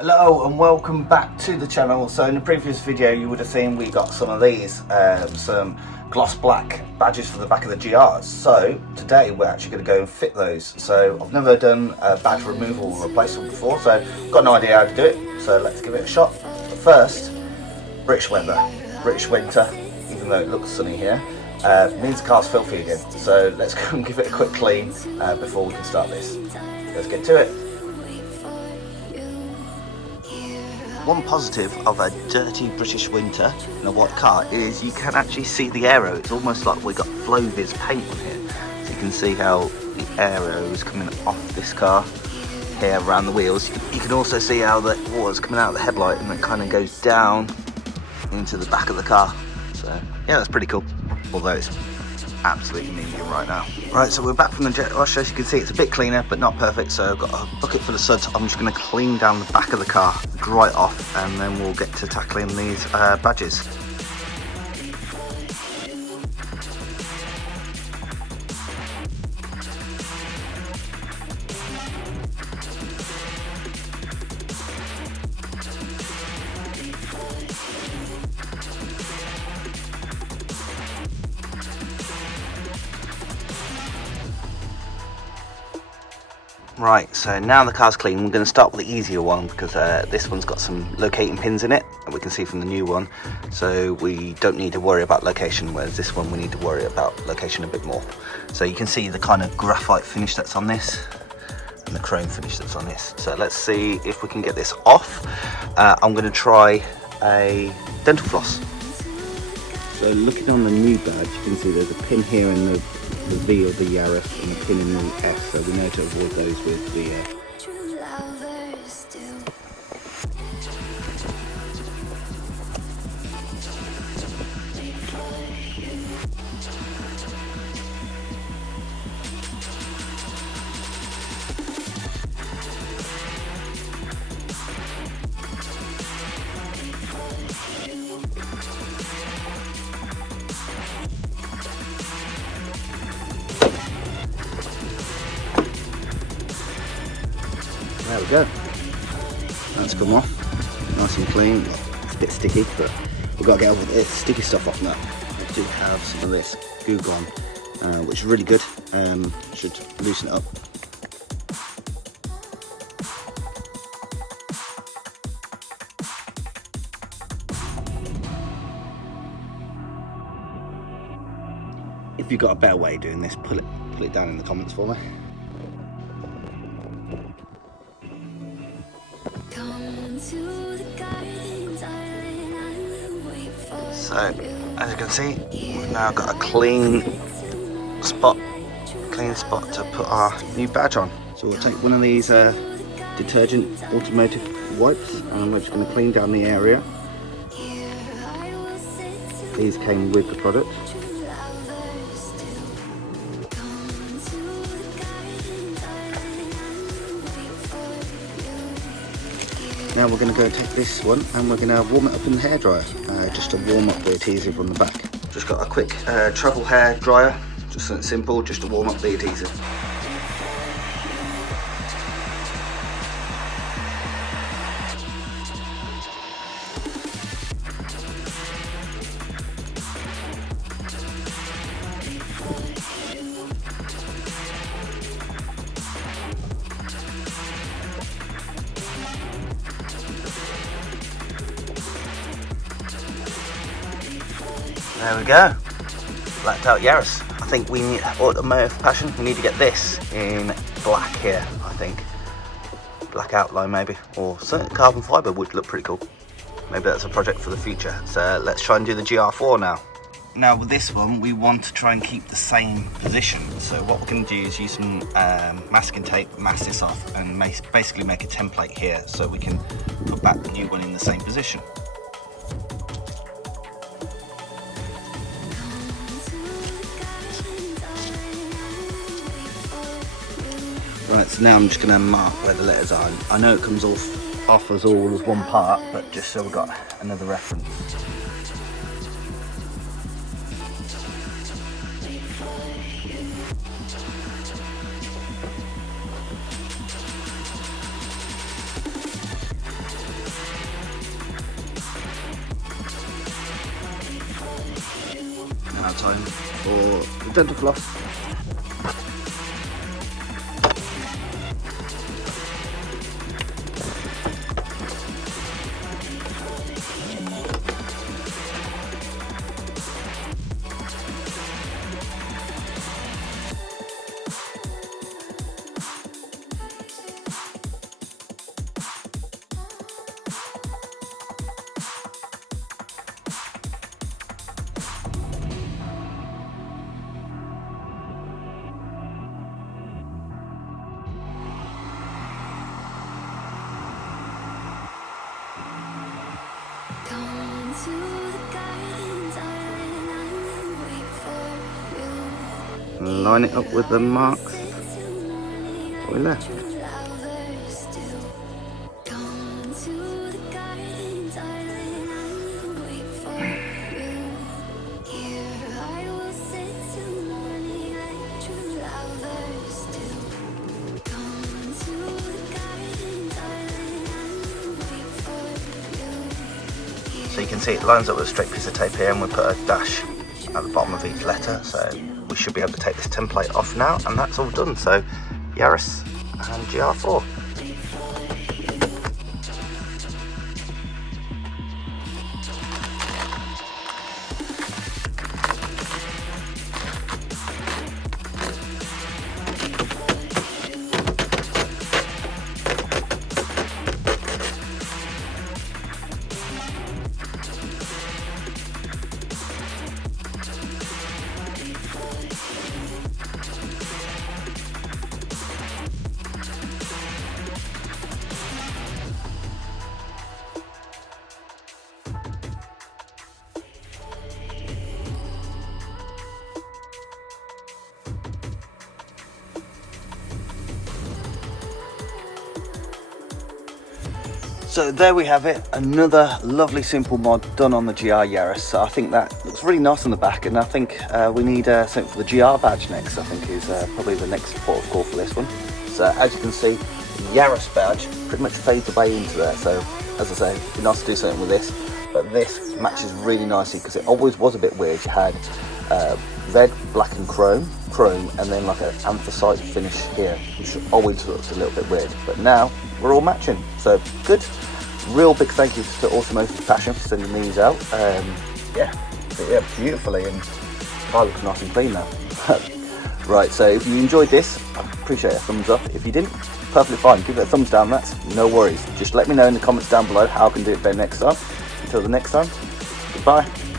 Hello and welcome back to the channel. So in the previous video you would have seen we got some of these, some gloss black badges for the back of the GRs. So today we're actually going to go and fit those. So I've never done a badge removal or replacement before, so got no idea how to do it. So let's give it a shot. But first, British weather, British winter, even though it looks sunny here, means the car's filthy again. So let's go and give it a quick clean before we can start this. Let's get to it. One positive of a dirty British winter in a white car is you can actually see the aero. It's almost like we got Flovis paint on here. So you can see how the aero is coming off this car here around the wheels. You can also see how the water's coming out of the headlight and it kind of goes down into the back of the car. So yeah, that's pretty cool. Although it's absolutely medium right now. Right, so we're back from the jet wash. As you can see, it's a bit cleaner but not perfect, so I've got a bucket full of suds. I'm just going to clean down the back of the car, dry it off, and then we'll get to tackling these badges. Right, so now the car's clean, we're going to start with the easier one because this one's got some locating pins in it, and we can see from the new one, so we don't need to worry about location, whereas this one we need to worry about location a bit more. So you can see the kind of graphite finish that's on this and the chrome finish that's on this. So let's see if we can get this off. I'm going to try a dental floss. So looking on the new badge, you can see there's a pin here in the V of the Yaris and a pin in the S, so we know to avoid those with the There we go. That's come off, nice and clean. It's a bit sticky, but we've got to get all the sticky stuff off now. I do have some of this goo gone, which is really good. Should loosen it up. If you've got a better way of doing this, put it down in the comments for me. So, as you can see, we've now got a clean spot to put our new badge on. So we'll take one of these detergent automotive wipes and we're just going to clean down the area. These came with the product. Now we're going to go take this one and we're going to warm it up in the hairdryer, just to warm up the adhesive on the back. Just got a quick travel hair dryer, just something simple, just to warm up the adhesive. There we go, blacked out Yaris. I think we need Automotive Passion. We need to get this in black here, I think. Black outline maybe, or certain carbon fibre would look pretty cool. Maybe that's a project for the future. So let's try and do the GR4 now. Now with this one, we want to try and keep the same position. So what we're going to do is use some masking tape, mask this off, and basically make a template here so we can put back the new one in the same position. Right, so now I'm just going to mark where the letters are. I know it comes off as all as one part, but just so we've got another reference. time for the dental floss. Line it up with the marks we left. So you can see it lines up with a straight piece of tape here, and we put a dash at the bottom of each letter, so we should be able to take this template off now, and that's all done. So Yaris and GR4. So there we have it, another lovely simple mod done on the GR Yaris. So I think that looks really nice on the back, and I think we need something for the GR badge next. I think is probably the next port of call for this one. So as you can see, the Yaris badge pretty much fades away into there. So as I say, it'd be nice to do something with this, but this matches really nicely because it always was a bit weird. You had red, black and chrome, and then like an anthracite finish here, which always looks a little bit weird, but now we're all matching, so good. Real big thank you to Automotive Passion for sending these out. Yeah, beautifully, and car looks nice and clean now. Right, so if you enjoyed this, I appreciate a thumbs up. If you didn't, perfectly fine, give it a thumbs down, that's no worries. Just let me know in the comments down below how I can do it better next time. Until the next time, goodbye.